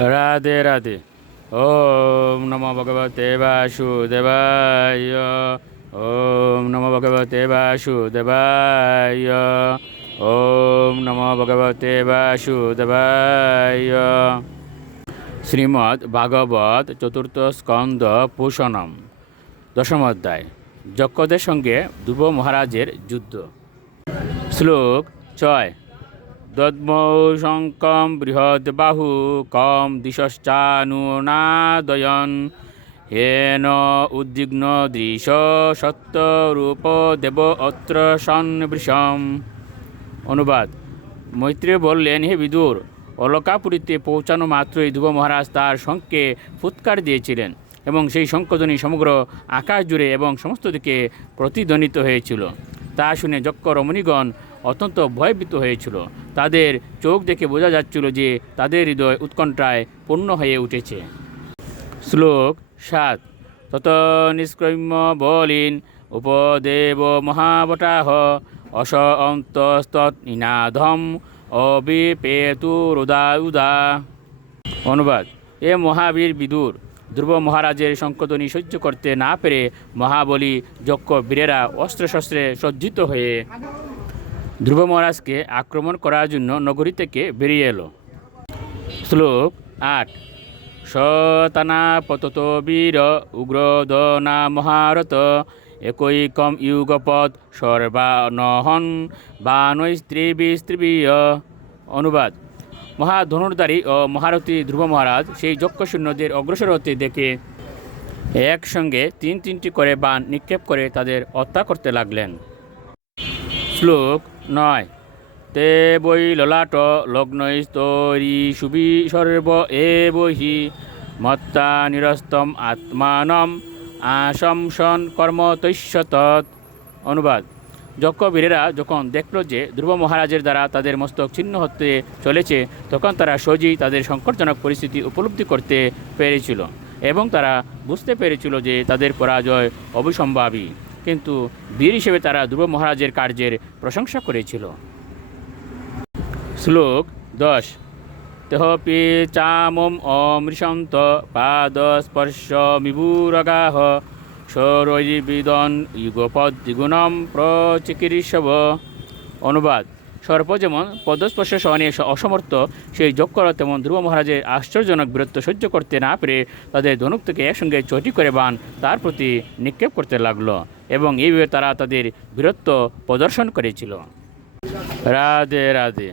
রাধে রাধে। ওম নমো ভগবতে বাসুদেবায়। ওম নমো ভগবতে বাসুদেবায়। ওম নমো ভগবতে বাসুদেবায়। শ্রীমদ্ ভাগবত চতুর্থ স্কন্দ পোষণম, দশম অধ্যায়। যক্ষদের সঙ্গে ধ্রুব মহারাজের যুদ্ধ। শ্লোক 6। দদ্মৌ শঙ্কম বৃহৎ বাহু কম দিশশ্চানুনাদয়ন হেন উদ্বিগ্ন দৃশ সত্যরূপ দেব অত্র সন্বৃষম। অনুবাদ: মৈত্রেয় বললেন, হে বিদুর, অলকাপুরীতে পৌঁছানো মাত্রই ধ্রুব মহারাজ তার শঙ্খে ফুৎকার দিয়েছিলেন এবং সেই শঙ্খধ্বনি সমগ্র আকাশ জুড়ে এবং সমস্ত দিকে প্রতিধ্বনিত হয়েছিল। তা শুনে যক্ষ রমণীগণ অত্যন্ত ভয়ভীত হয়েছিল। তাদের চোখ দেখে বোঝা যাচ্ছিল যে তাদের হৃদয় উৎকণ্ঠায় পূর্ণ হয়ে উঠেছে। শ্লোক 7। তত নিষ্ক্রম্য বলিন উপদেব মহাবটাহ অস অন্তস্তৎনিনাধম অবিপেতুরুদা উদা। অনুবাদ: এ মহাবীর বিদুর, ধ্রুব মহারাজের শঙ্খধ্বনি সহ্য করতে না পেরে মহাবলী যক্ষ বীরেরা অস্ত্রশস্ত্রে সজ্জিত হয়ে ধ্রুব মহারাজকে আক্রমণ করার জন্য নগরী থেকে বেরিয়ে এলো। শ্লোক 8। শতানা পতত বীর উগ্রদনা মহারত একৈকম ইউগপদ সর্বানহন বানৈস্ত্রীবিস্ত্রীয়। অনুবাদ: মহাধনুর্ধারী ও মহারথী ধ্রুব মহারাজ সেই যক্ষ সৈন্যদের অগ্রসর হতে দেখে একসঙ্গে তিনটি করে বাণ নিক্ষেপ করে তাদের হত্যা করতে লাগলেন। শ্লোক 9। তে বৈ ললাট লগ্নৈস্তরি সুবি সর্ব এ বহি মত্তা নিরস্তম আত্মানম আশংসন কর্ম তৈষ্যত। অনুবাদ: যক্ষ বীরেরা যখন দেখল যে ধ্রুব মহারাজের দ্বারা তাদের মস্তক ছিন্ন হতে চলেছে, তখন তারা সহজেই তাদের সংকটজনক পরিস্থিতি উপলব্ধি করতে পেরেছিল এবং তারা বুঝতে পেরেছিল যে তাদের পরাজয় অবিসম্ভাবী। কিন্তু বীর হিসেবে তারা ধ্রুব মহারাজের কার্যের প্রশংসা করেছিল। শ্লোক 10। তেহপি চামম অমৃশন্ত পাদস্পর্শ মিভুরগাহ সরৈবিদন যুগপদ দ্বিগুণম প্রচিকিৎসব। অনুবাদ: সর্প যেমন পদস্পর্শ সহনে অসমর্থ, সেই যক্ষরা তেমন ধ্রুব মহারাজের আশ্চর্যজনক বীরত্ব সহ্য করতে না পেরে তাদের ধনুক থেকে একসঙ্গে 6টি করে বাণ তার প্রতি নিক্ষেপ করতে লাগলো এবং এইভাবে তারা তাদের বীরত্ব প্রদর্শন করেছিল। রাধে রাধে।